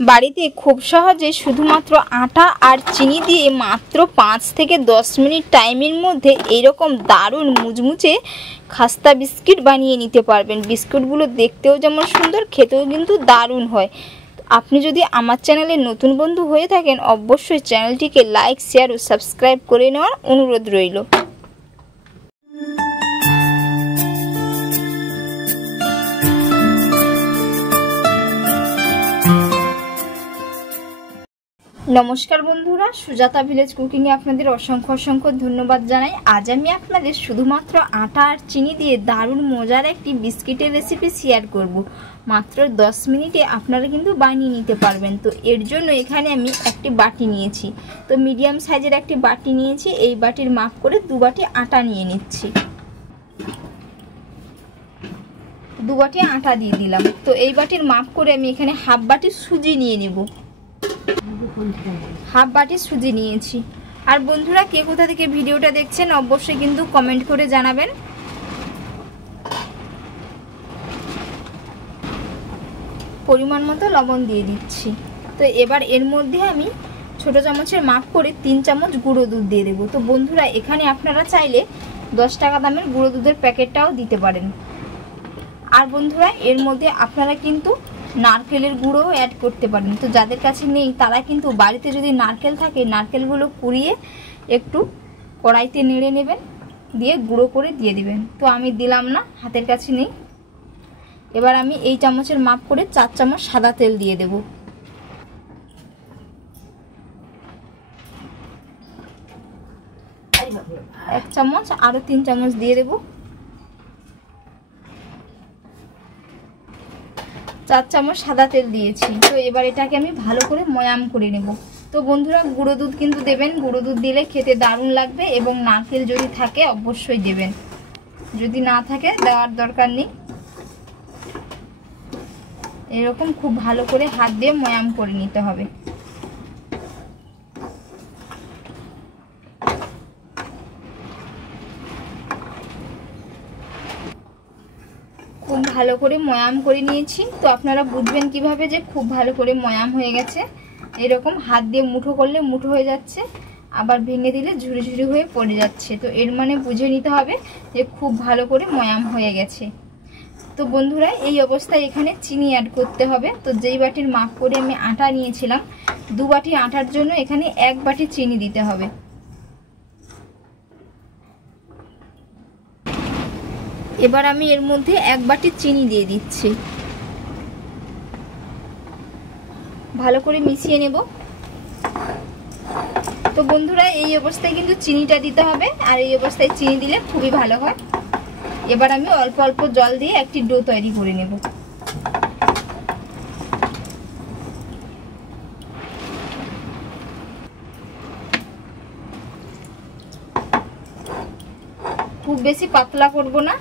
বাড়িতে খুব সহজে শুধুমাত্র আটা আর চিনি দিয়ে মাত্র 5 থেকে 10 মিনিট টাইমের মধ্যে এইরকম দারুণ মুচমুচে খাস্তা বিস্কিট বানিয়ে নিতে পারবেন। বিস্কুটগুলো দেখতেও যেমন সুন্দর, খেতেও কিন্তু দারুণ হয়। আপনি যদি আমার চ্যানেলে নতুন বন্ধু হয়ে থাকেন, অবশ্যই চ্যানেলটিকে লাইক, শেয়ার ও সাবস্ক্রাইব করে নেওয়ার অনুরোধ রইল। নমস্কার বন্ধুরা, সুজাতা ভিলেজ কুকিংয়ে আপনাদের অসংখ্য অসংখ্য ধন্যবাদ জানাই। আজ আমি আপনাদের শুধুমাত্র আটা আর চিনি দিয়ে দারুণ মজার একটি বিস্কিটের রেসিপি শেয়ার করব। মাত্র 10 মিনিটে আপনারা কিন্তু বানিয়ে নিতে পারবেন। তো এর জন্য এখানে আমি একটি বাটি নিয়েছি, তো মিডিয়াম সাইজের একটি বাটি নিয়েছি। এই বাটির মাপ করে 2 বাটি আটা নিয়ে নিচ্ছি। 2 বাটি আটা দিয়ে দিলাম। তো এই বাটির মাপ করে আমি এখানে হাফ বাটি সুজি নিয়ে নেব। হাফ বাটি সুজি নিয়েছি। আর বন্ধুরা, কে কোথা থেকে ভিডিওটা দেখছেন অবশ্যই কিন্তু কমেন্ট করে জানাবেন। পরিমাণ মতো লবণ দিয়ে দিচ্ছি। তো এবার এর মধ্যে আমি ছোট চামচের মাপ করে 3 চামচ গুঁড়ো দুধ দিয়ে দেবো। তো বন্ধুরা, এখানে আপনারা চাইলে 10 টাকা দামের গুঁড়ো দুধের প্যাকেটটাও দিতে পারেন। আর বন্ধুরা, এর মধ্যে আপনারা কিন্তু নারকেলের গুঁড়োও অ্যাড করতে পারেন। তো যাদের কাছে নেই তারা কিন্তু বাড়িতে যদি নারকেল থাকে, নারকেলগুলো কুড়িয়ে একটু কড়াইতে নেড়ে নেবেন, দিয়ে গুঁড়ো করে দিয়ে দিবেন। তো আমি দিলাম না, হাতের কাছে নেই। এবার আমি এই চামচের মাপ করে 4 চামচ সাদা তেল দিয়ে দেব। এক চামচ, আরো 3 চামচ দিয়ে দেব। 4 চামচ সাদা তেল দিয়েছি। তো এবার এটাকে আমি ভালো করে ময়াম করে নেব। তো বন্ধুরা, গুঁড়ো দুধ কিন্তু দেবেন। গুঁড়ো দুধ দিলে খেতে দারুণ লাগবে, এবং নারকেল যদি থাকে অবশ্যই দেবেন, যদি না থাকে দেওয়ার দরকার নেই। এরকম খুব ভালো করে হাত দিয়ে ময়াম করে নিতে হবে। খুব ভালো করে ময়াম করে নিয়েছি। তো আপনারা বুঝবেন কিভাবে যে খুব ভালো করে ময়াম হয়ে গেছে? এরকম হাত দিয়ে মুঠো করলে মুঠো হয়ে যাচ্ছে, আবার ভেঙে দিলে ঝুড়ি ঝুড়ি হয়ে পড়ে যাচ্ছে। তো এর মানে বুঝে নিতে হবে যে খুব ভালো করে ময়াম হয়ে গেছে। তো বন্ধুরা, এই অবস্থায় এখানে চিনি অ্যাড করতে হবে। তো যেই বাটির মাপ করে আমি আটা নিয়েছিলাম, 2 বাটি আটার জন্য এখানে 1 বাটি চিনি দিতে হবে। এবার আমি এর মধ্যে 1 বাটি চিনি দিয়ে দিচ্ছি। ভালো করে মিশিয়ে নেব। তো বন্ধুরা, এই অবস্থায় কিন্তু চিনিটা দিতে হবে, আর এই অবস্থায় চিনি দিলে খুবই ভালো হয়। এবার আমি অল্প অল্প জল দিয়ে একটি ডো তৈরি করে নেব। খুব বেশি পাতলা করব না।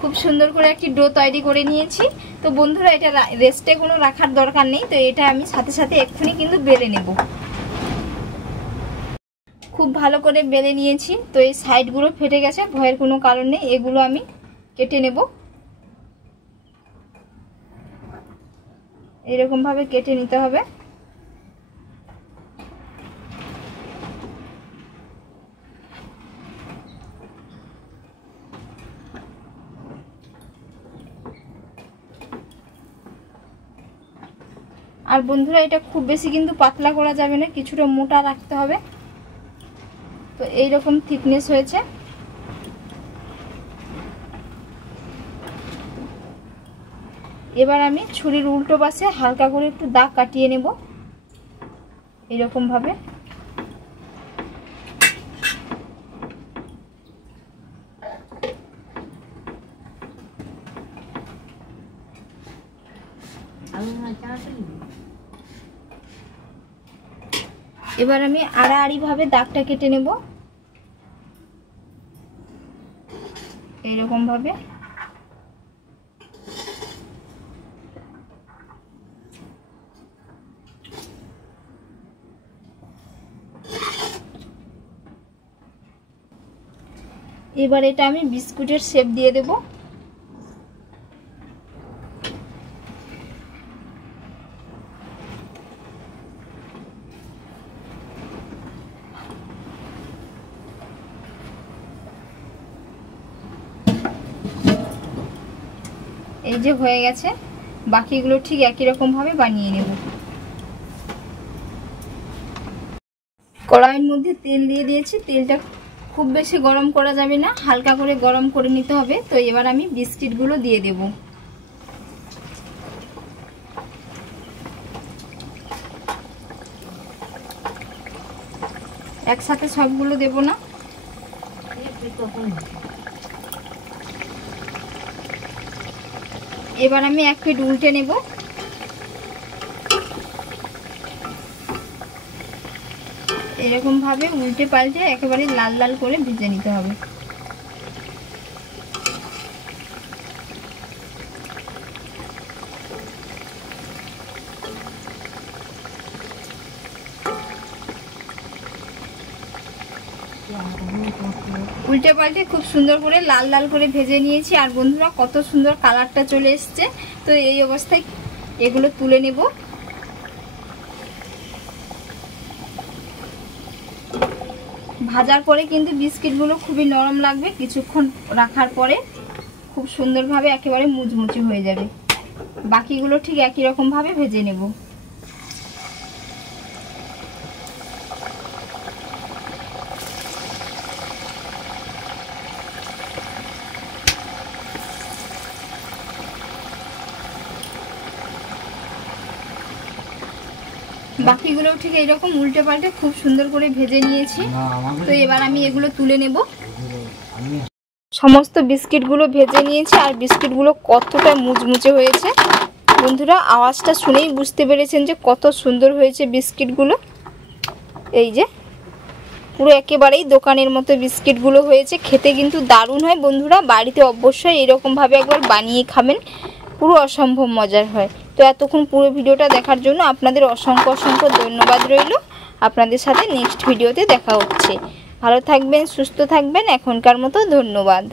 খুব সুন্দর করে একটি ডো তৈরি করে নিয়েছি। তো বন্ধুরা, এটা রেস্টে কোনো রাখার দরকার নেই। তো এটা আমি সাথে সাথে এক্ষুনি কিন্তু বেলে নেব। খুব ভালো করে বেলে নিয়েছি। তো এই সাইডগুলো ফেটে গেছে, ভয়ের কোনো কারণ নেই। এগুলো আমি কেটে নেব। এরকম ভাবে কেটে নিতে হবে। আর বন্ধুরা, এটা খুব বেশি কিন্তু পাতলা করা যাবে না, কিছুটা মোটা রাখতে হবে। তো এইরকম থিকনেস হয়েছে। এবার আমি ছুরির উল্টো পাশে হালকা করে একটু দাগ কাটিয়ে নেব, এরকম ভাবে। এবার আমি আড়াআড়ি ভাবে দাগটা কেটে নেব, এইরকম ভাবে। এবার এটা আমি বিস্কুটের শেপ দিয়ে দেব। এই যে হয়ে গেছে, বাকিগুলো ঠিক একই রকম ভাবে বানিয়ে নেব। কড়াইয়ের মধ্যে তেল দিয়ে দিয়েছি। তেলটা খুব বেশি গরম করা যাবে না, হালকা করে গরম করে নিতে হবে। তো এবার আমি বিস্কিটগুলো দিয়ে দেব। একসাথে সবগুলো দেব না। এবার আমি এক পিঠ উল্টে নেব। এরকম ভাবে উল্টে পাল্টে একেবারে লাল লাল করে ভেজে নিতে হবে। উল্টে পাল্টে খুব সুন্দর করে লাল লাল করে ভেজে নিয়েছি। আর বন্ধুরা কত সুন্দর কালারটা চলে এসছে। তো এই অবস্থায় এগুলো তুলে নেব। ভাজার পরে কিন্তু বিস্কিটগুলো খুবই নরম লাগবে, কিছুক্ষণ রাখার পরে খুব সুন্দরভাবে একেবারে মুচমুচে হয়ে যাবে। বাকিগুলো ঠিক একই রকম ভাবে ভেজে নেব। বাকিগুলো ঠিক এইরকম উল্টে পাল্টে খুব সুন্দর করে ভেজে নিয়েছি। তো এবার আমি এগুলো তুলে নেব। সমস্ত বিস্কিটগুলো ভেজে নিয়েছি। আর বিস্কিটগুলো কতটা মুচমুচে হয়েছে বন্ধুরা, আওয়াজটা শুনেই বুঝতে পেরেছেন যে কত সুন্দর হয়েছে বিস্কিটগুলো। এই যে পুরো একেবারেই দোকানের মতো বিস্কিটগুলো হয়েছে। খেতে কিন্তু দারুণ হয় বন্ধুরা, বাড়িতে অবশ্যই এরকমভাবে একবার বানিয়ে খাবেন, পুরো অসম্ভব মজার হয়। তো এতক্ষণ পুরো ভিডিওটা দেখার জন্য আপনাদের অসংখ্য অসংখ্য ধন্যবাদ রইল। আপনাদের সাথে নেক্সট ভিডিওতে দেখা হচ্ছে। ভালো থাকবেন, সুস্থ থাকবেন। এখনকার মতো ধন্যবাদ।